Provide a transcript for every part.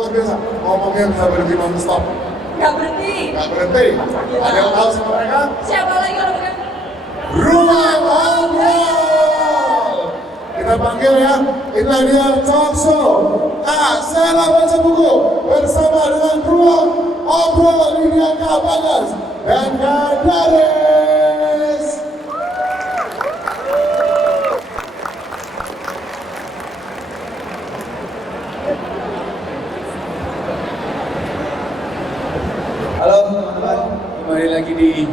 luar biasa. Ngomongnya bisa berhenti non-stop. Nggak berhenti. Nggak berhenti. Ada yang tahu sama mereka? Siapa lagi kalau bukan? Ruang Obrol. Kita panggil ya, inilah dia talk show. Saya baca buku bersama dengan Ruang Obrol Lydia Kabagas dan Kadaris. Halo teman-teman, kembali lagi di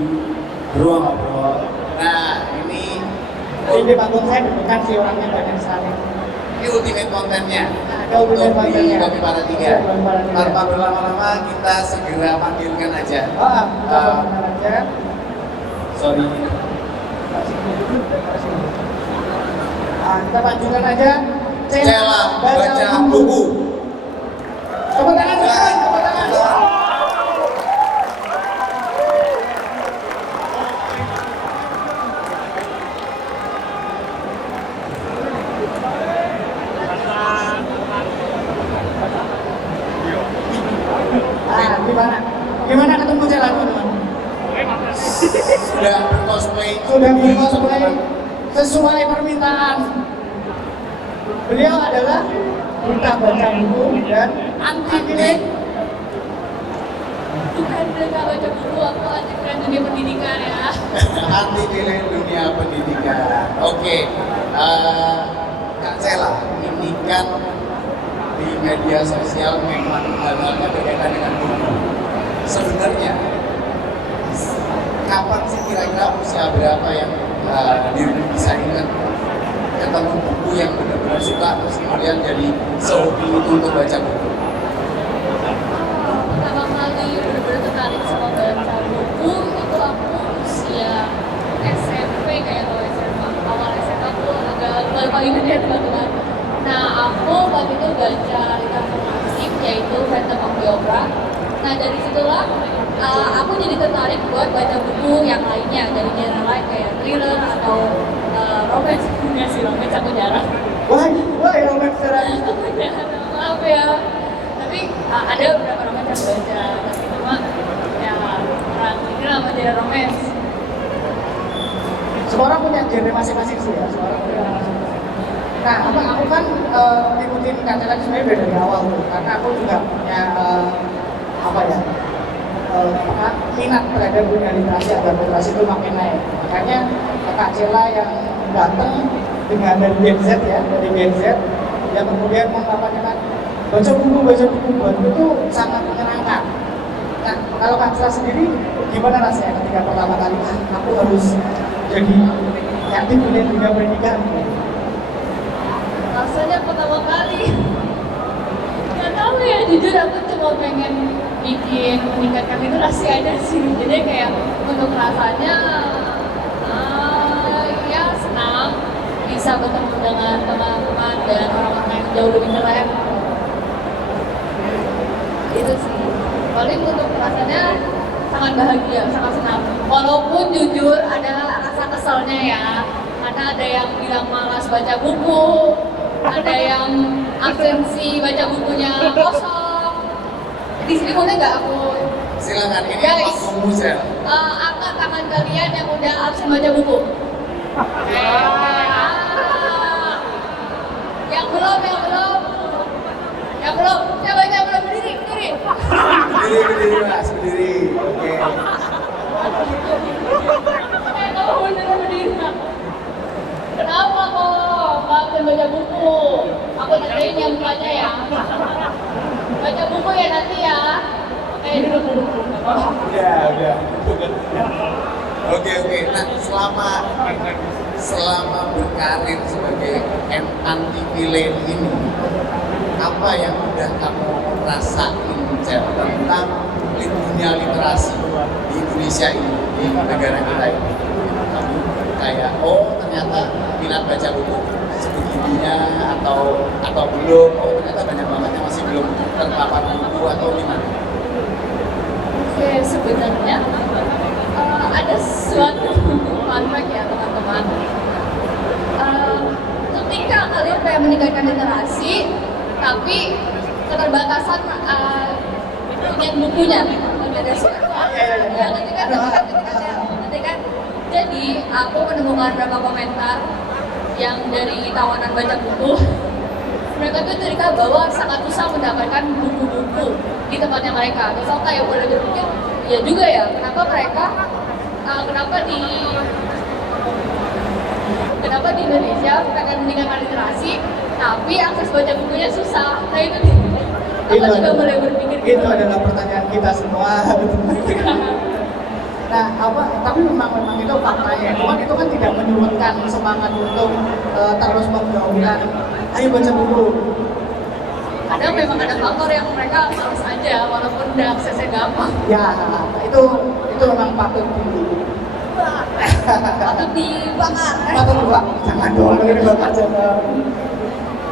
Ruang Obrol. Nah, ini panggung saya bukan sih orangnya banyak sekali. ini ultimate kontennya. Ada ultimate Untuk di kontennya. Kopi Paratiga. Tanpa berlama-lama, kita segera panggilkan aja. Benar aja. Sorry. Kita panggilkan aja. Cela baca buku. Tepuk tangan, tepuk tangan. Gimana ketemu Cela teman? Sudah bercosplay. Sudah bercosplay sesuai permintaan. Beliau adalah duta baca buku dan anti pilih. Bukan mereka baca buku, aku anti tren dunia pendidikan ya. Anti pilih dunia pendidikan. Oke, Kak Cela, ini kan di media sosial memang hal-halnya berkaitan dengan buku. Sebenarnya kapan sih kira-kira usia berapa yang diri bisa ingat ketemu buku yang benar-benar suka terus kemudian jadi sehobi itu untuk baca buku? Pertama kali benar-benar tertarik sama baca buku itu aku usia SMP kayak atau SMA. Awal SMA aku agak lupa ingat ya teman-teman. Nah aku waktu itu baca literatur klasik yaitu Phantom of the Opera. Nah dari situlah aku jadi tertarik buat baca buku yang lainnya dari genre lain kayak thriller atau romance. Enggak sih, romance aku jarang. Wah, romance jarang. Maaf ya. Tapi ada beberapa romance yang baca, tapi cuma ya orang ini lah genre romance. Semua orang punya genre masing-masing sih ya. Semua orang punya masing-masing. Nah, aku kan ngikutin Kak Cela sebenarnya dari awal tuh, karena aku juga punya minat terhadap dunia literasi agar literasi itu makin naik. Makanya Kak Cela yang datang dengan dari Gen Z ya, dari Gen Z yang kemudian mengatakan baca buku buatku itu sangat menyenangkan. Nah, kalau Kak Cela sendiri gimana rasanya ketika pertama kali aku harus jadi aktif di dunia pendidikan? Rasanya pertama kali nggak tahu ya, jujur aku cuma pengen meningkatkan literasi aja sih. Jadi kayak untuk rasanya ya senang bisa bertemu dengan teman-teman dan orang-orang yang jauh lebih keren. Itu sih. Paling untuk rasanya sangat bahagia, sangat senang. Walaupun jujur ada rasa keselnya ya, karena ada yang bilang malas baca buku, ada yang absensi baca bukunya kosong. Di sini boleh nggak aku? Silakan, ini Guys, waktumu Cel. angkat tangan kalian yang udah absen baca buku. Yang belum. Coba berdiri. Berdiri mas, berdiri. Oke. Kamu beneran berdiri. Kenapa kok nggak absen baca buku? Aku nandain yang mukanya ya. Baca buku ya nanti ya. Oke, duduk. Udah. Oke. Nah, selama berkarir sebagai anti villain ini, apa yang udah kamu rasain Cel tentang dunia literasi di Indonesia ini, di negara kita ini? Kamu kayak ternyata minat baca buku sebegininya atau belum? Ternyata banyak banget yang masih belum terpapar buku atau gimana? Oke, sebenarnya ada suatu fun fact ya teman-teman. Ketika kalian pengen meningkatkan literasi, tapi keterbatasan dengan bukunya. Ya, ketika jadi aku menemukan beberapa komentar yang dari tawanan baca buku. Mereka tuh cerita bahwa sangat susah mendapatkan buku-buku di tempatnya mereka. Terus aku kayak boleh berpikir, ya juga ya, kenapa di Indonesia pengen meningkatkan literasi, tapi akses baca bukunya susah. Nah itu aku juga mulai berpikir itu adalah pertanyaan kita semua. Nah, tapi memang itu faktanya. Cuman itu kan tidak menyurutkan semangat untuk terus menggaungkan, ayo baca buku. Kadang memang ada faktor yang mereka males aja, walaupun udah aksesnya gampang. Ya, itu memang patut dibakar. Patut dibakar. Jangan dong, dibakar jangan.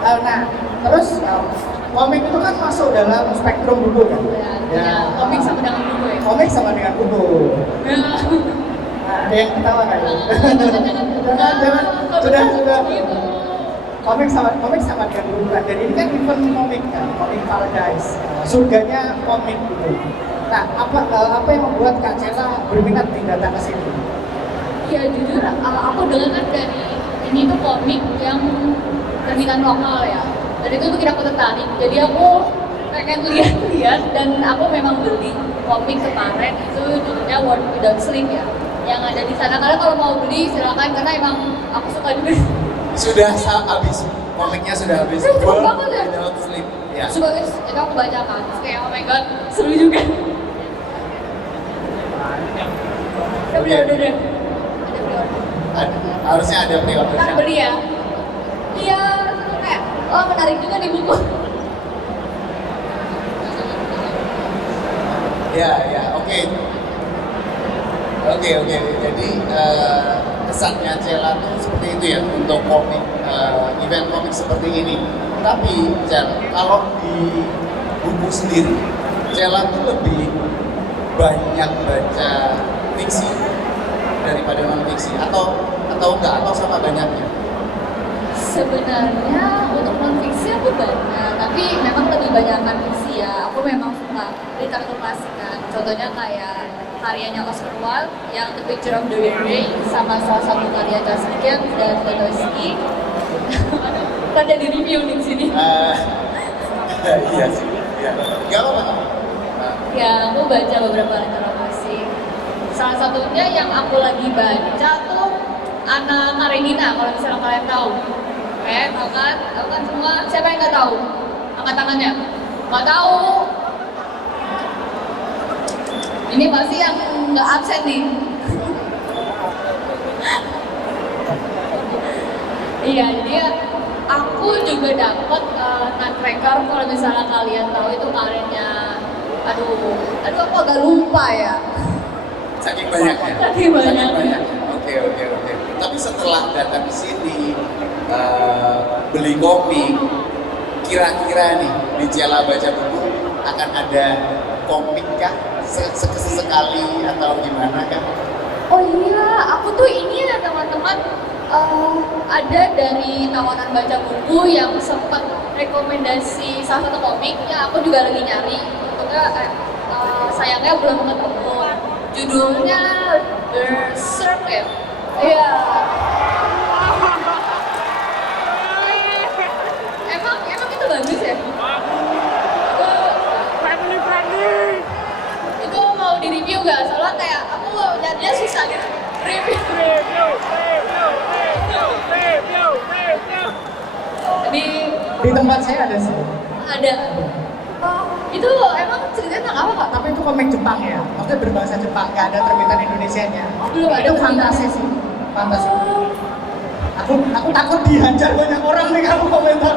Nah, terus komik itu kan masuk dalam spektrum buku kan? Ya, komik sama dengan buku ya. Komik sama dengan buku. Nah, ada yang ketawa kan? Jangan. Sudah. Komik sama dengan buku kan. Dan ini kan event komik kan, komik paradise. Surganya komik gitu. Nah, apa yang membuat Kak Cela berminat datang ke sini? Ya jujur, aku dengar kan dari ini tuh komik yang terbitan lokal ya. Dan itu bikin aku tertarik. Jadi aku pengen lihat dan aku memang beli komik kemarin itu judulnya World Without Sleep ya. Yang ada di sana. Karena kalau mau beli silakan karena emang aku suka juga. Sudah habis, komiknya sudah habis. Cepet banget ya. Without Sleep. Ya. Bagus, itu aku baca kan. Terus kayak oh my god, seru juga. Udah. Harusnya ada pre-order. Kita beli ya. Iya, kayak oh menarik juga nih buku. Ya, oke. Jadi kesannya Cela tuh seperti itu ya untuk komik, event komik seperti ini. Tapi Cela, kalau di buku sendiri, Cela tuh lebih banyak baca fiksi daripada non fiksi atau enggak atau sama banyaknya? Sebenarnya untuk non fiksi aku banyak, tapi memang lebih banyak non fiksi ya. Aku memang suka literatur klasik kan. Contohnya kayak karyanya Oscar Wilde yang The Picture of Dorian Gray sama salah satu karya Charles Dickens dan Dostoevsky. Kan jadi review di sini. Iya sih. Ya. Gak apa-apa. Ya, aku baca beberapa literatur klasik. Salah satunya yang aku lagi baca tuh Anna Karenina, kalau misalnya kalian tahu. Tahu kan semua? Siapa yang nggak tahu? Angkat tangannya. Nggak tahu. Ini pasti yang nggak absen nih. Iya, jadi aku juga dapat Nutcracker kalau misalnya kalian tahu itu karyanya. Aduh, aku agak lupa ya. Saking banyaknya. Oke. Tapi setelah datang ke sini, beli komik, kira-kira nih di Cela Baca Buku akan ada komik kah? Sesekali atau gimana kah? Oh iya, aku tuh ini ya teman-teman ada dari tawanan baca buku yang sempat rekomendasi salah satu komik yang aku juga lagi nyari. Sayangnya belum ketemu. Judulnya Berserk ya? Iya. Emang itu bagus ya? Itu mau di review gak? Soalnya kayak aku nyarinya susah gitu. Review. Di tempat saya ada sih. Ada. Itu emang ceritanya tentang apa Kak? Tapi itu komik Jepang ya, maksudnya berbahasa Jepang, nggak ada terbitan Indonesianya. Belum ada. Itu fantasi sih, fantasi. Aku takut dihajar banyak orang nih kamu komentar.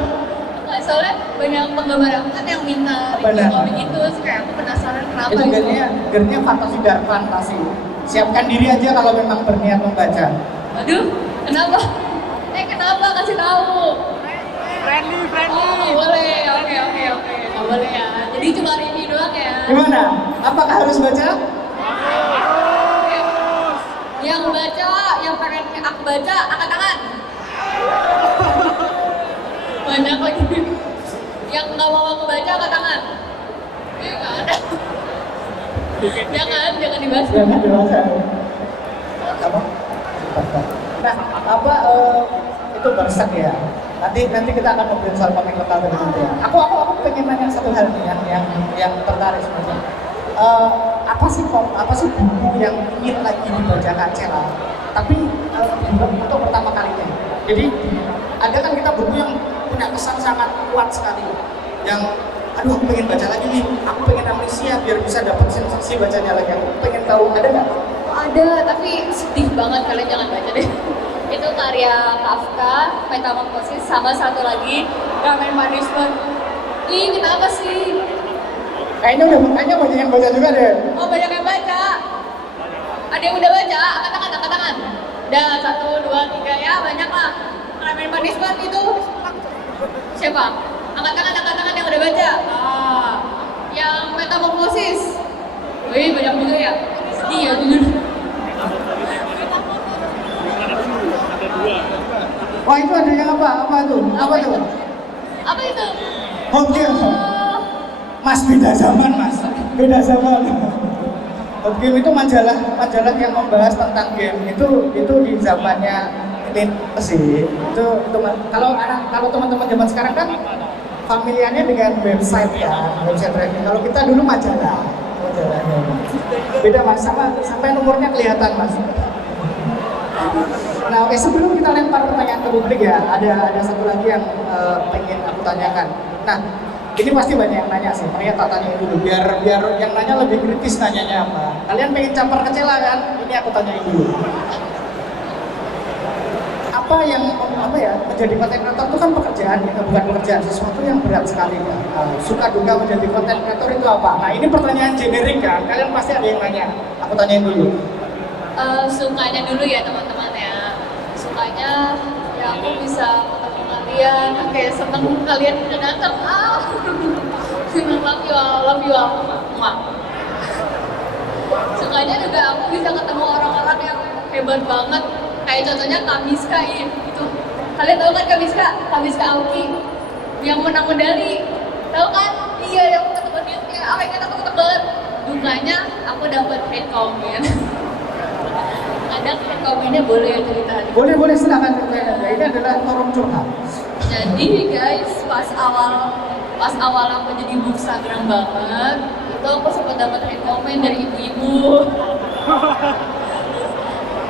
Nggak, soalnya banyak penggemar aku kan yang minta review komik itu, terus kayak aku penasaran kenapa itu genrenya fantasi dan fantasi. Siapkan diri aja kalau memang berniat membaca. Waduh, kenapa? Kenapa? Kasih tahu. Friendly. Oh, boleh. Oke. Nggak boleh ya. Jadi cuma review doang ya. Gimana? Apakah harus baca? Yang baca, yang pengen aku baca, angkat tangan. Banyak lagi. Yang nggak mau ngebaca angkat tangan. Nggak ada. Jangan dibahas. Jangan dewasa. Apa? Nah, apa itu barusan ya. Nanti kita akan ngobrol soal komik lokal tadi nanti ya. Aku pengen nanya satu hal nih yang tertarik sebenarnya. Apa sih buku yang ingin lagi dibaca Kak Cela, tapi untuk pertama kalinya. Jadi ada kan kita buku yang punya kesan sangat kuat sekali, yang aduh aku pengen baca lagi nih, aku pengen amnesia biar bisa dapat sensasi bacanya lagi. Aku pengen tahu, ada nggak? Ada, tapi sedih banget, kalian jangan baca deh. Itu karya Kafka, Metamorphosis, sama satu lagi Ramen Punishment. Ih, kenapa sih? Kayaknya banyak yang baca juga deh. Oh, banyak yang baca. Ada yang udah baca? Angkat tangan. Udah, 1, 2, 3, ya banyak lah. Ramen Punishment itu siapa? Angkat tangan yang udah baca. Yang Metamorphosis. Wih, banyak juga ya. Sedih ya jujur. Wah, itu ada yang apa? Apa tuh? Apa itu? Oke. Mas, beda zaman mas. Hot Game itu majalah yang membahas tentang game. Itu di zamannya ini sih. Itu kalau teman-teman zaman sekarang kan familiarnya dengan website tracking. Kalau kita dulu majalahnya. Beda mas, sampai nomornya kelihatan mas. Nah, oke, sebelum kita lempar pertanyaan ke publik ya, ada satu lagi yang pengen aku tanyakan. Nah, ini pasti banyak yang nanya sih, makanya tak tanya dulu, biar yang nanya lebih kritis nanyanya apa. Kalian pengen campur ke Cela kan? Ini aku tanyain dulu. Apa yang menjadi konten kreator itu kan pekerjaan, bukan pekerjaan, sesuatu yang berat sekali kan. Suka duka menjadi konten kreator itu apa? Nah, ini pertanyaan generik kan, kalian pasti ada yang nanya. Aku tanyain dulu. Sukanya dulu ya teman-teman ya. Sukanya ya aku bisa ketemu kalian, kayak seneng kalian udah datang. Love you all. Sukanya juga aku bisa ketemu orang-orang yang hebat banget. Kayak contohnya Kamiska itu. Kalian tahu kan Kamiska Aoki yang menang medali. Tahu kan? Iya, yang ketemu dia kayak kita takut banget. Dukanya aku dapat hate comment. Ada komennya boleh ya cerita? Boleh silakan cerita. Ini adalah forum curhat. Jadi guys, pas awal aku jadi bookstagram banget, itu aku sempat dapat hate comment dari ibu-ibu.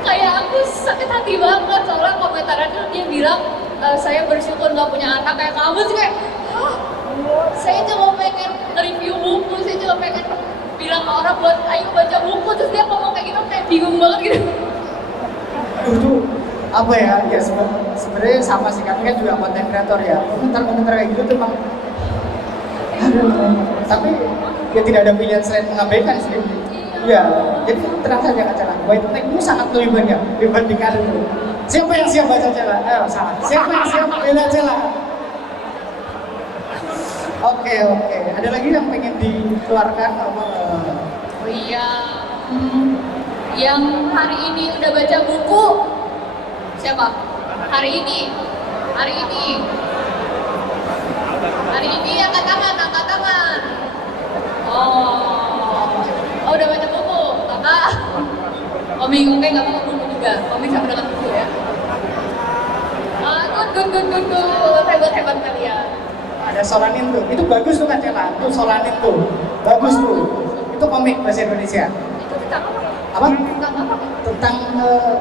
Kayak aku sakit hati banget, soalnya komentarnya tuh dia bilang saya bersyukur nggak punya anak kayak kamu sih, kayak saya cuma pengen review buku, saya cuma pengen bilang ke orang buat ayo baca buku, terus dia ngomong kayak gitu, kayak bingung banget gitu. Itu apa ya sebenarnya sama sih, kami kan juga konten kreator ya, komentar kayak gitu tuh emang tapi ya tidak ada pilihan selain mengabaikan sih ya. Jadi tenang saja Kak Cela, white tag-mu sangat lebih banyak dibandingkan itu. Siapa yang siap baca Cela? Ayo salah. Siapa yang siap bela Cela? Oke. Ada lagi yang pengen dikeluarkan apa? Oh iya, yang hari ini udah baca buku siapa? Hari ini angkat tangan. Oh udah baca buku, kakak. Komik, oke nggak apa-apa buku juga. Komik sama dengan buku ya. Good. Hebat kalian. Ada Solanin tuh, itu bagus tuh Kak Cela. Tuh Solanin tuh, bagus tuh. Itu komik bahasa Indonesia. Itu tentang Apa? Tentang apa? Tentang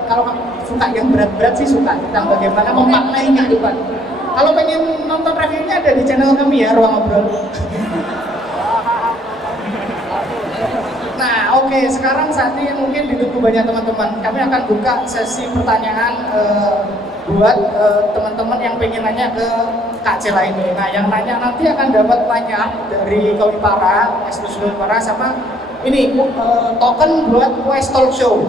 kalau kamu suka yang berat-berat sih suka tentang bagaimana memaknai kehidupan. Kalau pengen nonton reviewnya ada di channel kami ya, Ruang Ngobrol. Nah, oke, sekarang saatnya yang mungkin ditunggu banyak teman-teman. Kami akan buka sesi pertanyaan buat teman-teman yang pengen nanya ke Kak Cela ini. Nah, yang nanya nanti akan dapat banyak dari Komipara, eksklusif Komipara, sama ini token buat West Talk Show.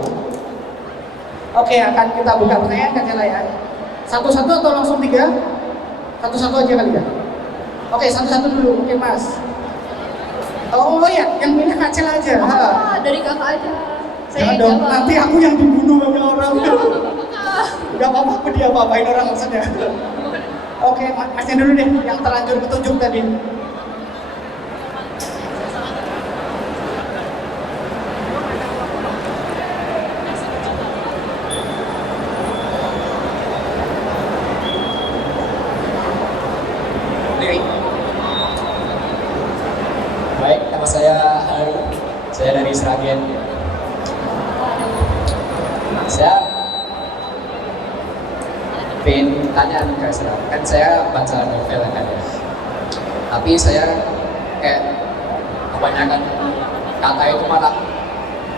Oke, akan kita buka pertanyaan Kak Cela ya. Satu-satu atau langsung tiga? Satu-satu aja kali ya. Oke, satu-satu dulu, oke Mas. Oh ya, yang punya Kak Cela aja. Dari kakak aja. Jangan dong, nanti aku yang dibunuh sama orang. Gak apa-apa, aku dia apa-apain orang maksudnya. Oke, masnya dulu deh yang terlanjur petunjuk tadi. Baik, nama saya Hari. Saya dari Sragen. Saya pengen tanya nih Kak Isra, kan saya baca novel kan ya. Tapi saya kayak kebanyakan kata itu malah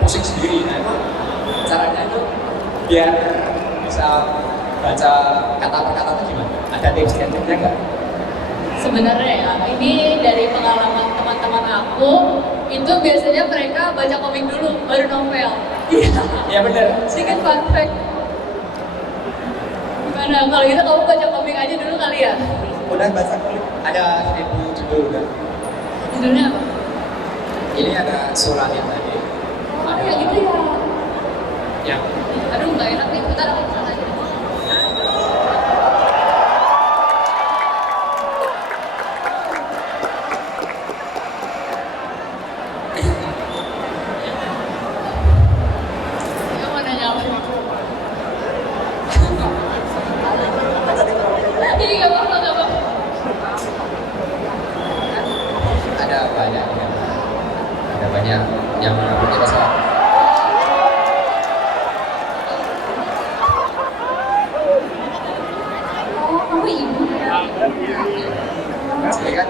pusing sendiri. Nah itu caranya itu biar bisa baca kata per kata itu gimana? Ada tips dan triknya nggak? Sebenarnya ya, ini dari pengalaman teman-teman aku, itu biasanya mereka baca komik dulu, baru novel. Iya bener. Sedikit fun fact. Gimana? Kalau gitu kamu baca komik aja dulu kali ya? Udah baca kulit. Ada 1000 judul udah. Judulnya apa? Ini ada Surahin tadi. Oh, ya gitu ya. Yang Aduh, nggak enak nih, bentar aku kesana aja. Yang mana nyala? Ini nggak apa-apa, nggak apa-apa. ada banyak yang kita salah. Oh, kamu ibu ya? Jadi kan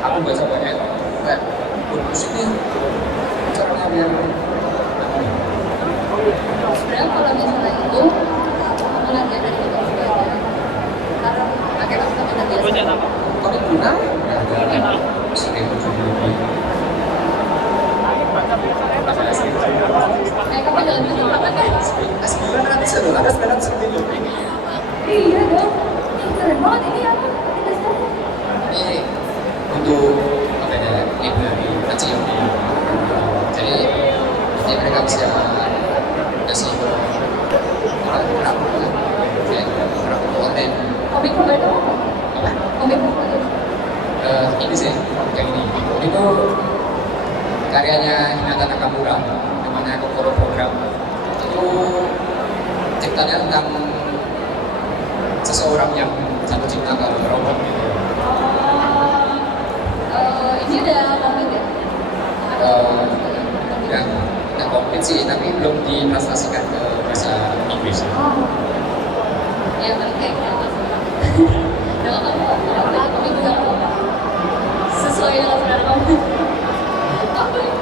aku baca banyak kayak musik nih caranya biar Sebenarnya kalau misalnya itu, aku latihan dari itu juga aja. Karena akhirnya aku kan biasa. komik guna ada musik yang lucu lebih Kamu jangan gitu banget kan? asli banget nanti satu ada 900 lebih. Iya dong. Ih, keren banget ini apa? Ini untuk apa ya ibu dari kecil jadi nanti mereka bisa kasih orang berapa ya berapa konten Komik apa itu? apa Komik apa itu? ini sih yang ini itu karyanya Hinata Nakamura namanya Kokoro Program itu ceritanya tentang seseorang yang jatuh cinta ke robot gitu. Ini udah komik ya? Nggak komplit sih, tapi belum ditranslasikan ke bahasa Inggris. Ya, paling kayak gitu. Kalau kamu komik juga apa? Sesuai dengan selera kamu. Apa ya?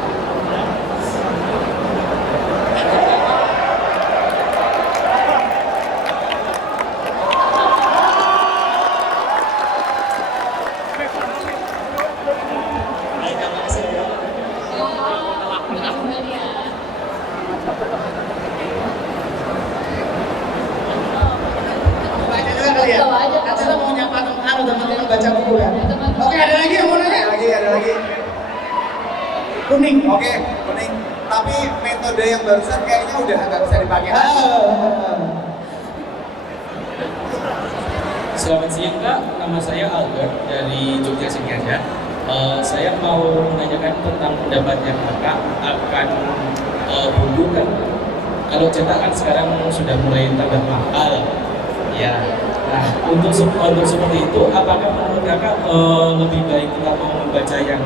Baca juga kali ya? Baca aja. Kan kita mau nyapa teman-teman baca buku kan? Teman-teman. Oke, ada lagi yang mau nanya? Ada lagi. Kuning. Oke, kuning. Tapi metode yang barusan kayaknya udah nggak bisa dipakai lagi. Selamat siang Kak, nama saya Albert dari Jogja Singkaja. Saya mau menanyakan tentang pendapatnya Kakak akan buku kan. Kalau cetak kan sekarang sudah mulai tambah mahal. Ya. Nah, untuk seperti itu, apakah menurut Kakak lebih baik kita mau membaca yang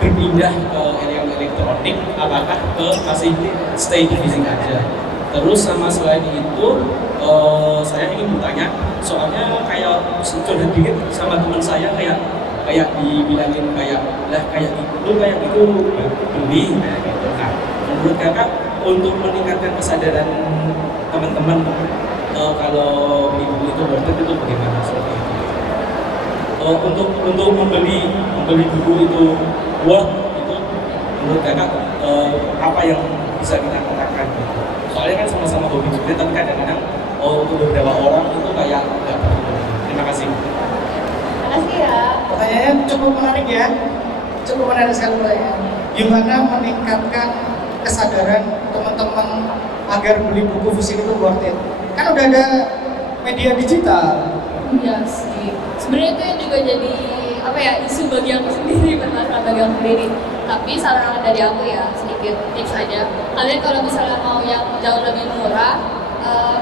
berpindah ke elektronik, apakah ke masih stay di fisik aja? Terus sama selain itu, saya ingin bertanya, soalnya kayak curhat dikit sama teman saya kayak dibilangin kayak gitu beli kayak gitu. Nah, menurut Kakak untuk meningkatkan kesadaran teman-teman kalau beli buku itu worth it itu bagaimana seperti itu? Untuk membeli buku itu worth itu menurut Kakak apa yang bisa kita katakan gitu? Soalnya kan sama-sama hobi juga, tapi kadang-kadang untuk beberapa orang itu kayak nggak perlu. Terima kasih. Makasih ya. Pertanyaannya cukup menarik ya. Cukup menarik sekali pertanyaan. Gimana meningkatkan kesadaran teman-teman agar beli buku fisik itu worth it? Kan udah ada media digital, Iya sih. Sebenarnya itu yang juga jadi apa ya, isu bagi aku sendiri, bermasalah bagi aku sendiri. Tapi saran dari aku ya, sedikit tips aja. Kalian kalau misalnya mau yang jauh lebih murah,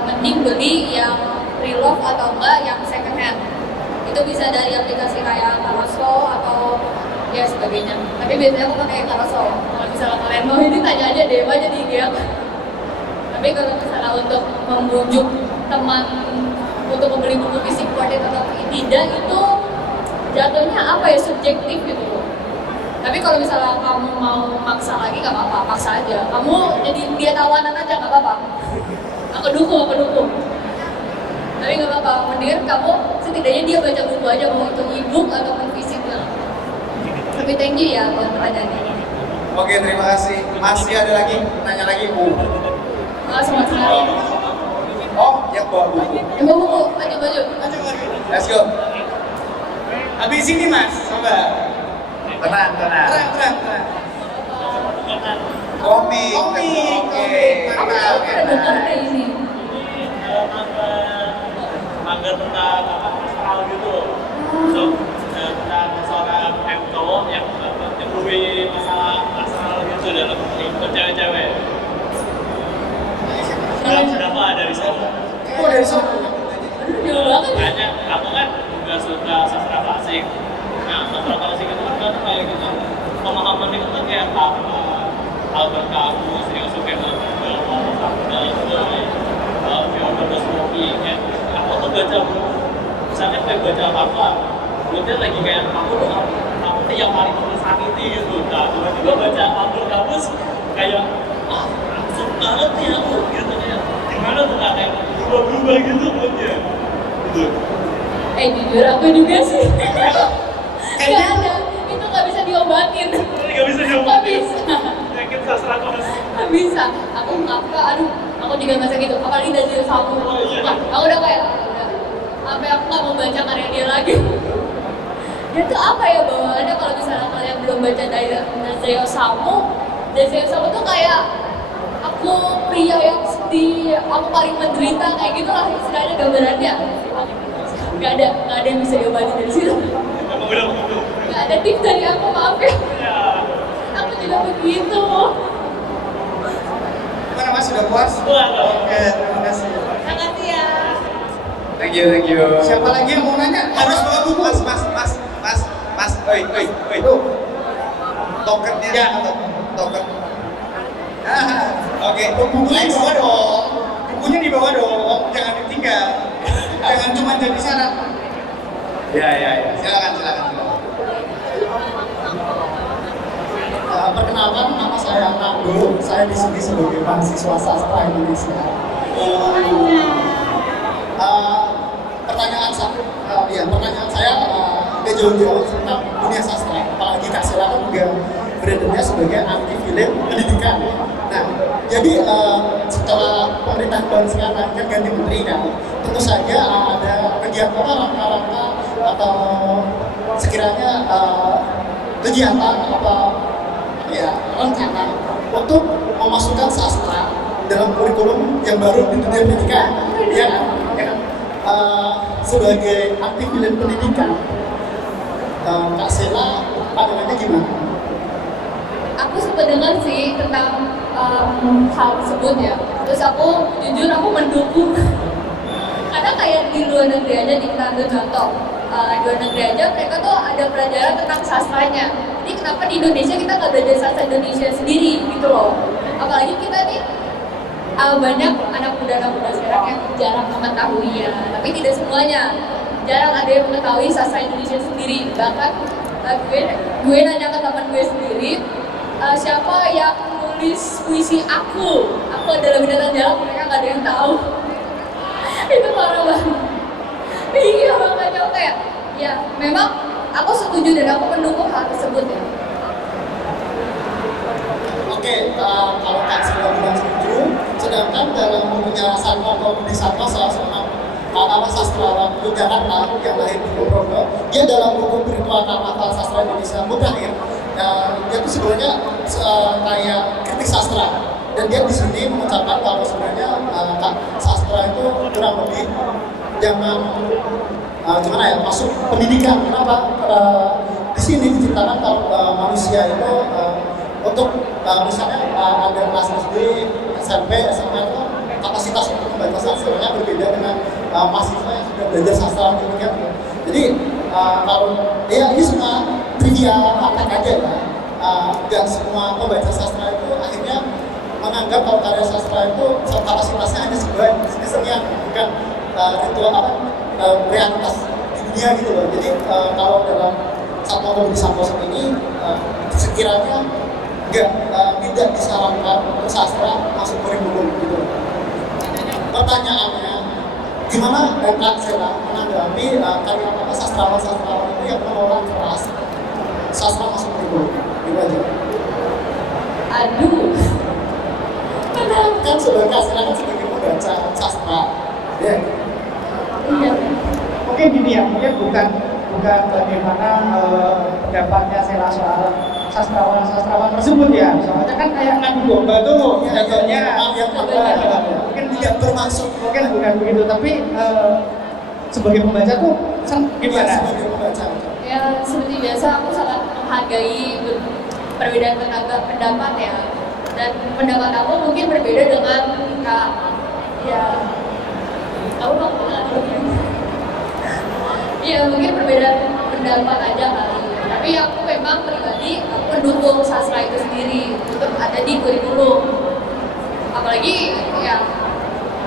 mending beli yang pre-love atau enggak yang second hand. Itu bisa dari aplikasi kayak Carousel atau ya sebagainya. Tapi biasanya aku pakai Carousel. Kalau misalnya kalian mau ini tanya aja DM aja di IG aku. Tapi kalau misalnya untuk membujuk teman untuk membeli buku fisik worth it atau tidak, itu jatuhnya apa ya, subjektif gitu loh. Tapi kalau misalnya kamu mau maksa lagi nggak apa-apa, paksa aja. Kamu jadi dia tawanan aja nggak apa-apa. Aku dukung. Tapi nggak apa-apa, mendingan kamu setidaknya dia baca buku aja, mau itu e-book ataupun fisik lah. Tapi thank you ya buat pertanyaannya. Oke, terima kasih. Masih ada lagi, nanya lagi Bu. Sama sekali. Oh, yang bawa buku. Buku, baju. Let's go. Habis ini Mas, sabar. Tenang. Tenang. Komik. Oke. Aku pernah dengar deh ini. Mager tentang astral gitu. Tentang seorang cowok yang punya masalah astral gitu dalam hidup cewek-cewek. Kenapa dari sana? Oh dari sana. Jauh banget. Makanya aku kan juga suka sastra klasik. Nah, sastra klasik itu kan kayak gitu. Pemahaman itu kan kayak apa? Albert Camus, yang suka Fyodor Dostoevsky, kan? Aku tuh baca, misalnya kayak baca apa? Kemudian lagi kayak aku tuh yang paling tersakiti gitu. Nah, tiba-tiba baca Albert Camus kayak langsung banget nih aku gitu kayak gimana tuh kayak berubah-berubah gitu moodnya gitu. Jujur aku juga sih. Gak ada, itu gak bisa diobatin. Gak bisa Gak diobatin. bisa. Yakin sastra klasik. Gak bisa. Aku aku juga ngerasa gitu. Apalagi dari Samu. Aku udah kayak, sampai aku gak mau baca karya dia lagi. Dia tuh apa ya bawaannya, kalau misalnya kalian belum baca Nazreo Samu tuh kayak aku pria yang sedih, aku paling menderita, kayak gitu lah istilahnya gambarannya. Gak ada yang bisa diobatin dari situ. Emang udah begitu. Gak ada tips dari aku, maaf ya. Ya. Aku juga begitu. Gimana Mas, sudah puas? Wah, Oke, terima kasih. Makasih ya. Thank you. Siapa lagi yang mau nanya? Harus bawa buku. Mas, oi. Tuh. Tokennya. Ya. Token. Oke, bukunya dibawa dong. Bukunya dibawa dong, jangan ditinggal. Jangan cuma jadi syarat. Ya. Silakan. Perkenalkan, nama saya Nando. Saya di sini sebagai mahasiswa sastra Indonesia. Pertanyaan saya nggak jauh-jauh tentang dunia sastra. Apalagi Kak Sela kan juga beredarnya sebagai anti film pendidikan. Nah, jadi setelah pemerintahan baru sekarang kan ganti menteri kan, tentu saja ada kegiatan rangka-rangka atau sekiranya kegiatan apa ya rencana untuk memasukkan sastra dalam kurikulum yang baru di dunia pendidikan, ya kan? Sebagai aktif film pendidikan, Kak Sela pandangannya gimana? Aku sempat dengar sih tentang hal tersebut ya. Terus aku jujur mendukung. Karena kayak di luar negeri aja, kita ambil contoh. Di luar negeri aja mereka tuh ada pelajaran tentang sastranya. Jadi kenapa di Indonesia kita nggak belajar sastra Indonesia sendiri gitu loh? Apalagi kita nih banyak anak muda sekarang yang jarang mengetahui ya. Tapi tidak semuanya. Jarang ada yang mengetahui sastra Indonesia sendiri. Bahkan gue nanya ke teman gue sendiri, siapa yang nulis puisi aku adalah binatang jalan, mereka nggak ada yang tahu. Itu parah banget. Iya, makanya aku kayak ya memang aku setuju dan aku mendukung hal tersebut ya. Oke, kalau Kak Sela bilang setuju, sedangkan dalam bukunya Sarwo Komodisatwa, salah seorang sastrawan Yogyakarta yang lahir di Purwokerto, dia dalam buku Virtual Karnaval Sastra Indonesia Mutakhir, dia itu sebenarnya kayak kritik sastra, dan dia di sini mengucapkan kalau sebenarnya sastra itu kurang lebih jangan gimana ya, masuk pendidikan. Kenapa? Di sini diciptakan kalau manusia itu untuk misalnya ada kelas SD, SMP, SMA itu kapasitas untuk membaca sastranya berbeda dengan mahasiswa yang sudah belajar sastra demikian. Jadi kalau ya ini semua trivia praktek aja ya. Dan semua pembaca sastra itu akhirnya menganggap kalau karya sastra itu kapasitasnya hanya sebuah kesenian, bukan ritual realitas di dunia gitu loh. Jadi kalau dalam Satwa Komedi Santoso ini sekiranya tidak disarankan untuk sastra masuk kurikulum gitu loh. Pertanyaannya, gimana Kak Sela menanggapi karya sastrawan-sastrawan itu yang menolak keras sastra masuk kurikulum? Gitu aja. Aduh. Kan sebagai Kak Sela kan sebagai pembaca sastra, ya. Iya. Mungkin gini ya, mungkin bukan bagaimana pendapatnya Sela soal sastrawan tersebut ya. Soalnya kan kayak ngadu domba tuh jatuhnya. Mungkin tidak bermaksud, mungkin bukan begitu, tapi sebagai pembaca tuh gimana? Sebagai pembaca. Ya seperti biasa aku sangat menghargai perbedaan pendapat ya. Dan pendapat aku mungkin berbeda dengan Kak. Ya, aku mau ya mungkin perbedaan pendapat aja kali. Tapi aku memang pribadi aku mendukung sastra itu sendiri untuk ada di kurikulum. Apalagi ya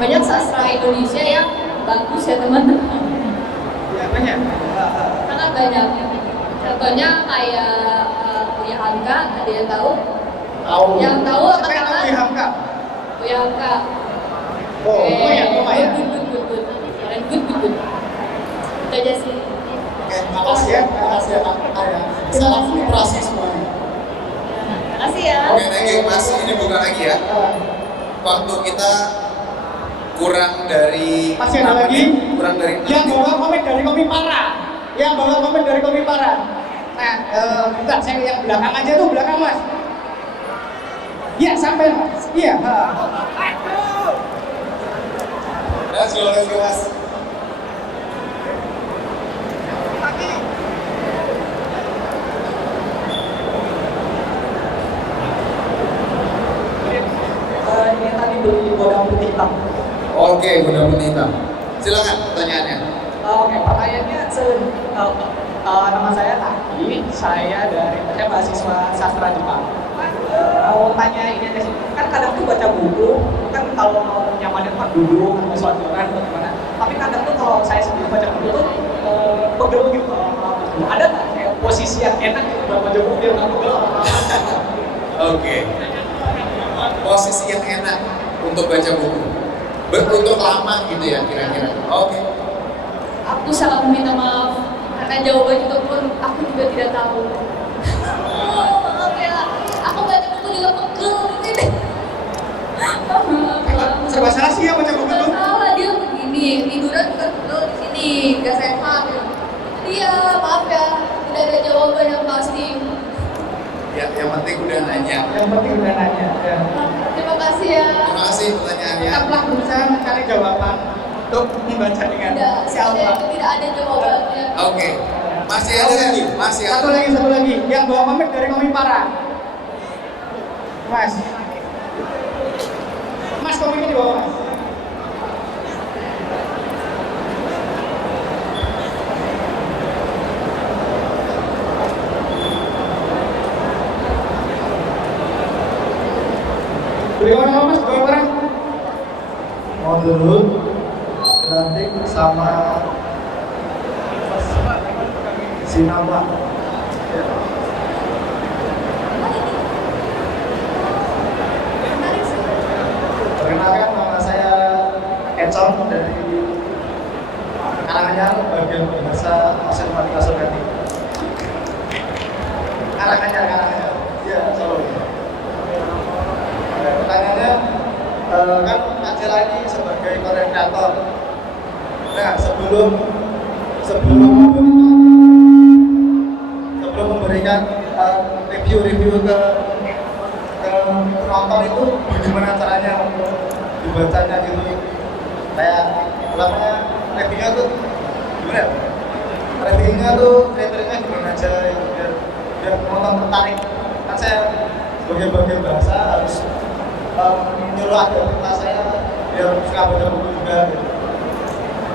banyak sastra Indonesia yang bagus ya teman-teman. Ya banyak. Sangat banyak. Contohnya kayak Buya Hamka, ada yang tahu? Tahu. Yang tahu Siapa apa yang tahu kan? Buya Hamka? Buya Hamka. Oh, lumayan. Good. Kalian good. Itu aja sih. Oke, makasih ya Kak ya. Salam operasi semuanya. Makasih ya. Oke, thank you Mas. Ini buka lagi ya. Waktu kita kurang dari Masih ada 6 lagi? menit, kurang dari 6 Yang menit. bawa komen dari Kopi Para. Nah, bentar, saya yang belakang aja tuh, belakang Mas. Iya, sampai Mas. Iya. Let's go Mas. Ini tadi beli bodang putih hitam. Oke, udah hitam. Silakan pertanyaannya. Oke, pertanyaannya nama saya Taki, saya mahasiswa sastra Jepang. Mau tanya ini aja sih, kan kadang tuh baca buku, kan kalau mau nyamanin kan duduk atau selonjoran atau gimana. Tapi kadang tuh kalau saya sendiri baca buku tuh pegel gitu. Ada nggak kayak posisi yang enak gitu buat baca buku biar nggak pegel? Oke. Posisi yang enak untuk baca buku. Untuk lama gitu ya kira-kira. Oke. Aku sangat meminta maaf karena jawaban itu pun aku juga tidak tahu. Maaf ya, aku baca buku juga pegel di sini. Serba salah sih ya baca buku tuh. Salah dia begini, tiduran juga pegel di sini, gak sehat. Iya, maaf ya, tidak ada jawaban yang pasti. Ya, yang penting udah nanya. Yang penting udah nanya. Ya. Terima kasih ya. Terima kasih pertanyaannya. Tetaplah berusaha mencari jawaban untuk membaca dengan siapa. Tidak ada jawabannya. Oke. Masih ada lagi? Masih ada. Satu lagi. Yang bawa pamit dari Kopi Para. Mas komiknya di bawah Mas. Bagaimana nama Mas? Bawa barang? Mau dulu Gratik sama Sinama. Perkenalkan, nama saya Econ dari Karanganyar, bagian bahasa Matematika Sugati. Karanganyar. Iya, Solo. Pertanyaannya, kan Acela ini sebagai konten kreator. Nah, sebelum memberikan review ke penonton itu bagaimana caranya untuk dibacanya gitu, kayak namanya reviewnya tuh gimana ya? Travelingnya tuh kriteria gimana aja yang biar penonton tertarik. Kan saya sebagai bagian bahasa harus menyuruh agar saya biar suka baca buku juga. Gitu.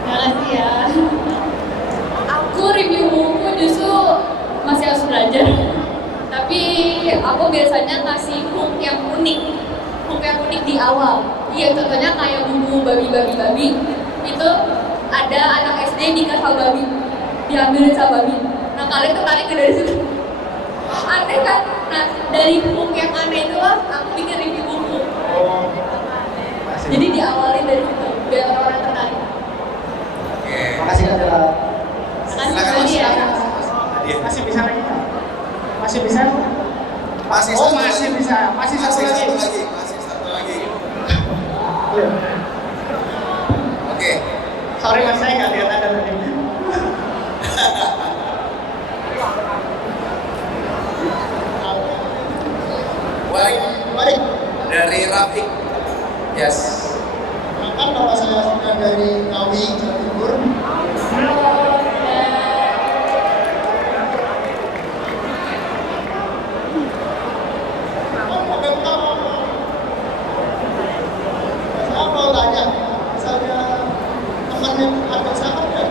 Makasih ya. Aku review buku justru masih harus belajar. Tapi aku biasanya kasih hook yang unik. Hook yang unik di awal. Iya, contohnya kayak buku babi itu ada anak SD nikah sama babi, diambilin sama babi. Nah kalian tertarik dari situ? Aneh kan? Nah dari hook yang aneh itulah aku bikin review buku. Oh, Jadi diawalin dari situ biar orang-orang tertarik. Oke. makasih Kak Dela. Makasih Silakan, sekali ya. Masih bisa lagi nggak? Masih bisa? Masih Oh satu masih lagi. bisa, masih satu lagi. Masih satu lagi. Iya. Oke. Sorry mas, saya nggak lihat ada tadi. Baik. Dari Rafiq. Yes. Kan nama saya sudah dari Ngawi, Jawa Timur. Saya mau tanya, misalnya temannya ada siapa ya?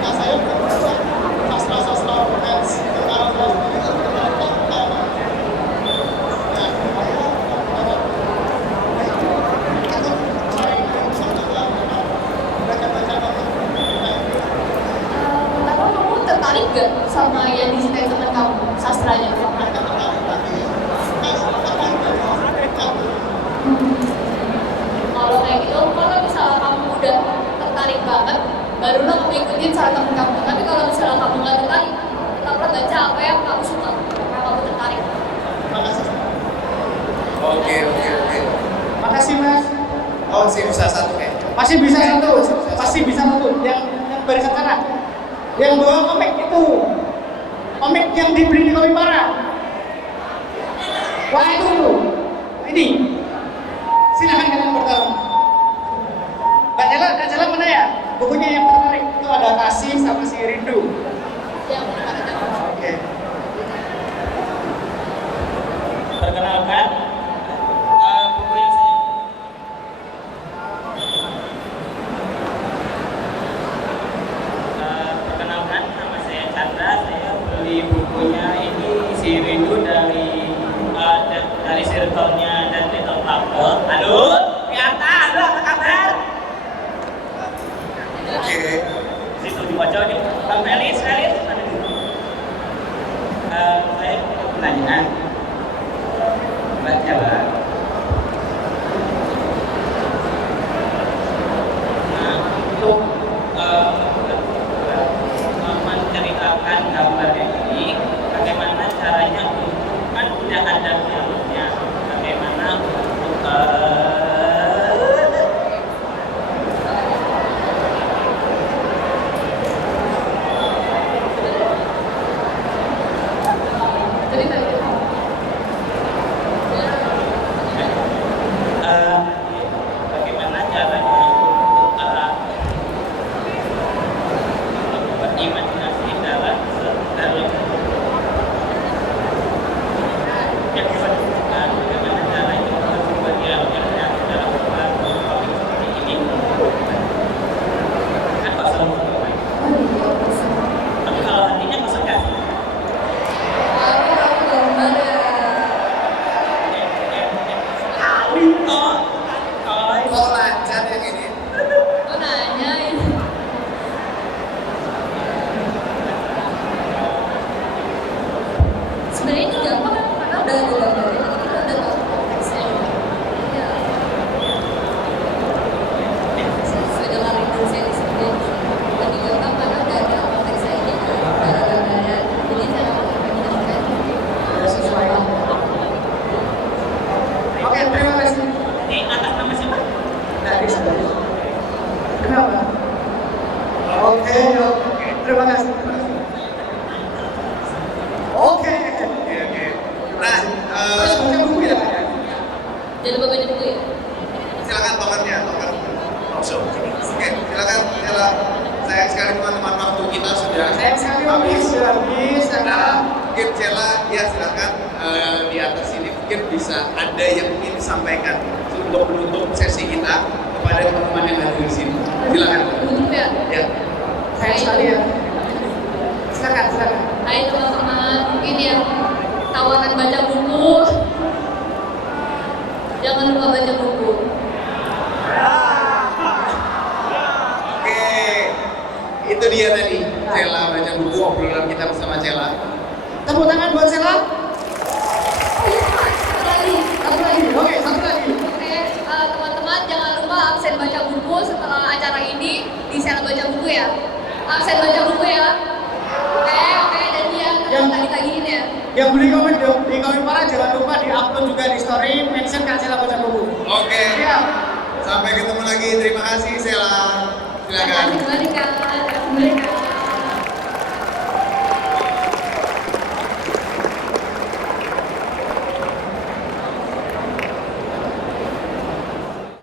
Nah, saya berbaca sastra-sastra romans, tentara sendiri terkenal. Pertama kamu tertarik gak sama yang diceritain teman kamu, sastranya? Kalau kayak gitu, kalau misalnya kamu udah tertarik banget, barulah kamu ikutin saran teman kamu. Tapi kalau misalnya kamu nggak tertarik, tetaplah baca apa yang kamu suka, apa yang kamu tertarik. Oke. Makasih mas. Oh, sih bisa satu ya. Masih bisa satu. Masih bisa satu. Yang barisan sana. Yang bawa komik itu. Komik yang dibeli di Komik Para. Wah itu. Ini. Silakan kalian bertarung. Kak Jala mana ya? Bukunya yang tertarik itu ada Kasih sama si Rindu. Yang menarik kamu. Oke. Perkenalkan, buku yang saya perkenalkan, nama saya Chandra. Saya beli bukunya ini si Rindu dari circle-nya dan Little Couple. Halo, Piata, halo apa kabar? Oke. Situ di pojok nih, Bang Felis, ada di saya pertanyaan. Mbak Jawa. Nah, untuk menceritakan gambar ini, bagaimana caranya untuk kan tidak ada dialognya, bagaimana untuk Jadi tadi bagaimana caranya untuk berimajinasi dalam bagaimana caranya untuk membuat dialognya dalam topik seperti ini kan kosong tapi kalau hatinya kosong nggak sih? aku tahu gambar ya. Oh, lancar yang ini. Aku nanya ini. Sebenarnya ini gampang kan karena udah ada gambarnya, jadi kita udah tahu konteksnya. Iya. Sesuai dengan rindu saya di sini. Lebih gampang karena udah ada konteksnya ini, udah ada gambarnya. Jadi saya nggak mau imajinasikan. Sudah sesuai. Oke, terima kasih. Ini atas nama siapa? Dari sebelah. Kenapa? Oke. Terima kasih. Oke. Nah, Terus baca buku ya Pak ya? Jangan lupa baca buku ya. silakan tokennya, token. Oke, silakan. di atas ini mungkin bisa ada yang ingin disampaikan untuk menutup sesi kita kepada teman-teman yang ada di sini. Silakan. Tutup ya. Ya. Saya sekali ya. Silakan. Hai teman-teman, mungkin yang tawaran baca buku, jangan lupa baca buku. Oke, itu dia tadi Cela baca buku, obrolan kita bersama Cela. Tepuk tangan buat Sela. Oh iya, satu lagi. Oke, satu lagi. Oke, teman-teman jangan lupa absen baca buku setelah acara ini di sel baca buku ya. Absen baca buku ya. Oke, dan dia tagih-tagihin ya. Yang beli komen dong, di komen para jangan lupa di-upload juga di story, mention Kak Sela baca buku. Oke. Siap. Sampai ketemu lagi. Terima kasih Cela. Silakan. Balik